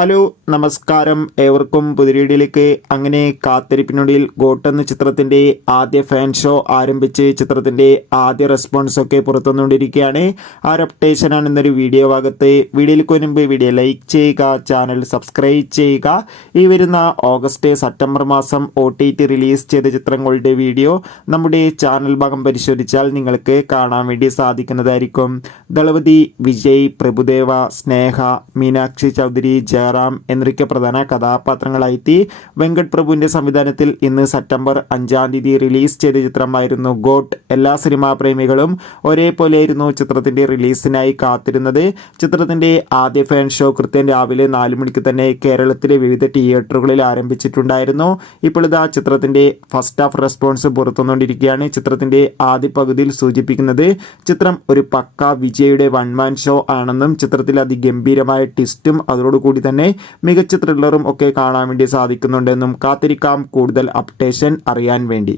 Hello നമസ്കാരം, ഏവർക്കും പുതിയ അങ്ങനെ കാത്തിരിപ്പിനൊടുവിൽ ഗോട്ട് എന്ന ചിത്രത്തിൻ്റെ ആദ്യ ഫാൻ ഷോ ആരംഭിച്ച് ചിത്രത്തിൻ്റെ ആദ്യ റെസ്പോൺസ് ഒക്കെ പുറത്തുവന്നുകൊണ്ടിരിക്കുകയാണ്. ആ ഒരു അപ്ഡേഷനാണ് ഇന്നൊരു വീഡിയോ ഭാഗത്ത്. വീഡിയോയിലേക്ക് മുൻപ് വീഡിയോ ലൈക്ക് ചെയ്യുക, ചാനൽ സബ്സ്ക്രൈബ് ചെയ്യുക. ഈ വരുന്ന ഓഗസ്റ്റ് സെപ്റ്റംബർ മാസം OTT റിലീസ് ചെയ്ത ചിത്രങ്ങളുടെ വീഡിയോ നമ്മുടെ ചാനൽ ഭാഗം പരിശോധിച്ചാൽ നിങ്ങൾക്ക് കാണാൻ വേണ്ടി സാധിക്കുന്നതായിരിക്കും. ദളപതി, വിജയ്, പ്രഭുദേവ, സ്നേഹ, മീനാക്ഷി ചൗധരി, ജയറാം എന്നൊക്കെ പ്രധാന കഥാപാത്രങ്ങളായി വെങ്കട് പ്രഭുവിൻ്റെ സംവിധാനത്തിൽ ഇന്ന് സെപ്റ്റംബർ 5 തീയതി റിലീസ് ചെയ്ത ചിത്രമായിരുന്നു ഗോട്ട്. എല്ലാ സിനിമാ പ്രേമികളും ഒരേപോലെയായിരുന്നു ചിത്രത്തിൻ്റെ റിലീസിനായി കാത്തിരുന്നത്. ചിത്രത്തിൻ്റെ ആദ്യ ഫാൻ ഷോ കൃത്യം രാവിലെ 4 മണിക്ക് തന്നെ കേരളത്തിലെ വിവിധ തിയേറ്ററുകളിൽ ആരംഭിച്ചിട്ടുണ്ടായിരുന്നു. ഇപ്പോൾ ഇതാ ചിത്രത്തിൻ്റെ ഫസ്റ്റ് ഹാഫ് റെസ്പോൺസ് പുറത്തുവന്നുകൊണ്ടിരിക്കുകയാണ്. ചിത്രത്തിൻ്റെ ആദ്യ പകുതിയിൽ സൂചിപ്പിക്കുന്നത് ചിത്രം ഒരു പക്ക വിജയുടെ വൺ മാൻ ഷോ ആണെന്നും ചിത്രത്തിൽ അതിഗംഭീരമായ ട്വിസ്റ്റും അതോടുകൂടി തന്നെ മികച്ച ത്രില്ലറും ഒക്കെ കാണാൻ വേണ്ടി സാധിക്കുന്നുണ്ടെന്നും കാത്തിരിക്കാം കൂടുതൽ അപ്ഡേഷൻ അറിയാൻ വേണ്ടി.